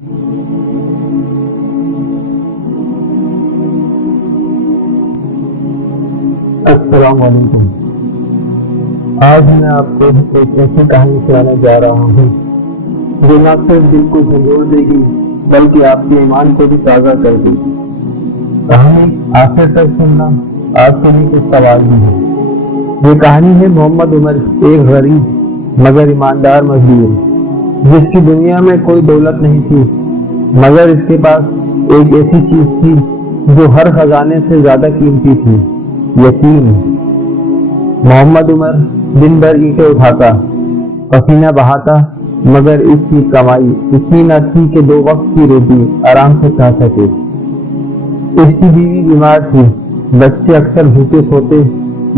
السلام علیکم۔ آج میں آپ کو ایک ایسی کہانی سنانے جا رہا ہوں جو نہ صرف دل کو جھنجھوڑ دے گی بلکہ آپ کے ایمان کو بھی تازہ کر دے گی۔ کہانی آخر تک سننا، آپ کے لیے کچھ سوال بھی ہے۔ یہ کہانی ہے محمد عمر، ایک غریب مگر ایماندار مزدور جس کی دنیا میں کوئی دولت نہیں تھی، مگر اس کے پاس ایک ایسی چیز تھی جو ہر خزانے سے زیادہ قیمتی تھی: یقین۔ محمد عمر دن بھر اینٹیں اٹھاتا، پسینہ بہاتا، مگر اس کی کمائی اتنی نہ تھی کہ 2 وقت کی روٹی آرام سے کھا سکے۔ اس کی بیوی بیمار تھی، بچے اکثر بھوکے سوتے،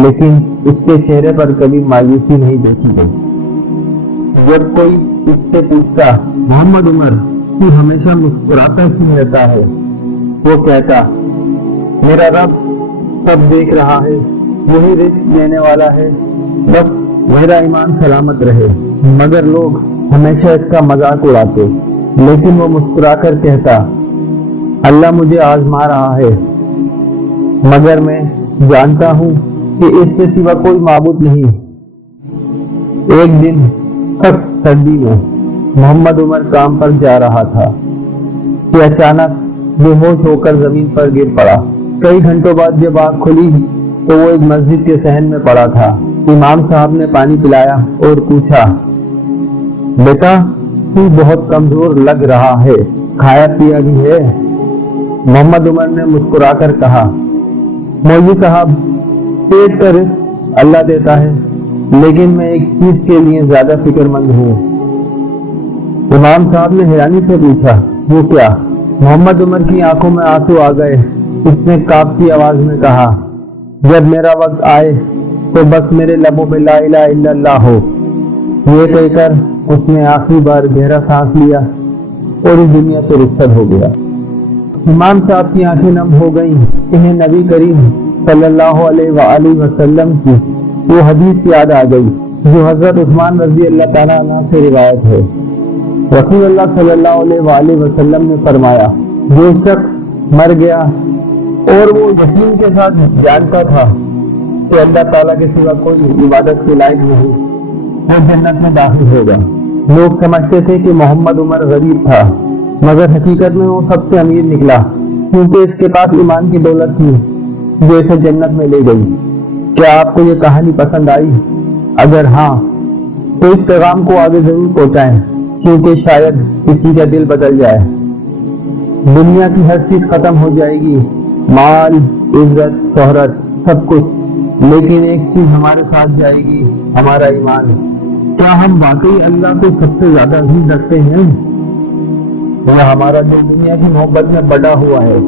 لیکن اس کے چہرے پر کبھی مایوسی نہیں دیکھی گئی۔ جب کوئی اس سے پوچھتا، محمد عمر تو ہمیشہ مسکراتا کیوں رہتا ہے، وہ کہتا، میرا رب سب دیکھ رہا ہے، وہی رزق دینے والا ہے، بس میرا ایمان سلامت رہے۔ مگر لوگ ہمیشہ اس کا مذاق اڑاتے، لیکن وہ مسکرا کر کہتا، اللہ مجھے آزما رہا ہے، مگر میں جانتا ہوں کہ اس کے سوا کوئی معبود نہیں۔ ایک دن سخت سردی میں محمد عمر کام پر جا رہا تھا کہ اچانک بے ہوش ہو کر زمین پر گر پڑا۔ کئی گھنٹوں بعد جب آنکھ کھلی تو وہ ایک مسجد کے صحن میں پڑا تھا۔ امام صاحب نے پانی پلایا اور پوچھا، بیٹا تو بہت کمزور لگ رہا ہے، کھایا پیا بھی ہے؟ محمد عمر نے مسکرا کر کہا، مولوی صاحب پیٹ کا رزق اللہ دیتا ہے، لیکن میں ایک چیز کے لیے زیادہ فکر مند ہوں۔ امام صاحب نے حیرانی سے پوچھا، وہ کیا؟ محمد عمر کی آنکھوں میں آنسو آ گئے۔ اس نے کانپتی آواز میں کہا، جب میرا وقت آئے تو بس میرے لبوں پہ لا الہ الا اللہ ہو۔ یہ کہہ کر اس نے آخری بار گہرا سانس لیا اور اس دنیا سے رخصت ہو گیا۔ امام صاحب کی آنکھیں نم ہو گئیں۔ انہیں نبی کریم صلی اللہ علیہ وآلہ وسلم کی وہ حدیث یاد آ گئی جو حضرت عثمان رضی اللہ تعالیٰ عنہ سے روایت ہے۔ رسول اللہ صلی اللہ علیہ وآلہ وسلم نے فرمایا، جو شخص مر گیا اور وہ یقین کے ساتھ جانتا تھا کہ اللہ تعالیٰ کے سوا کوئی عبادت کے لائق نہیں، وہ جنت میں داخل ہوگا۔ لوگ سمجھتے تھے کہ محمد عمر غریب تھا، مگر حقیقت میں وہ سب سے امیر نکلا، کیونکہ اس کے پاس ایمان کی دولت تھی جو اسے جنت میں لے گئی۔ کیا آپ کو یہ کہانی پسند آئی؟ اگر ہاں تو اس پیغام کو آگے ضرور پہنچائیں، کیونکہ شاید کسی کا دل بدل جائے۔ دنیا کی ہر چیز ختم ہو جائے گی، مال، عزت، شہرت، سب کچھ، لیکن ایک چیز ہمارے ساتھ جائے گی، ہمارا ایمان۔ کیا ہم واقعی اللہ کو سب سے زیادہ عزیز رکھتے ہیں، یا ہمارا دل دنیا کی محبت میں بڑا ہوا ہے؟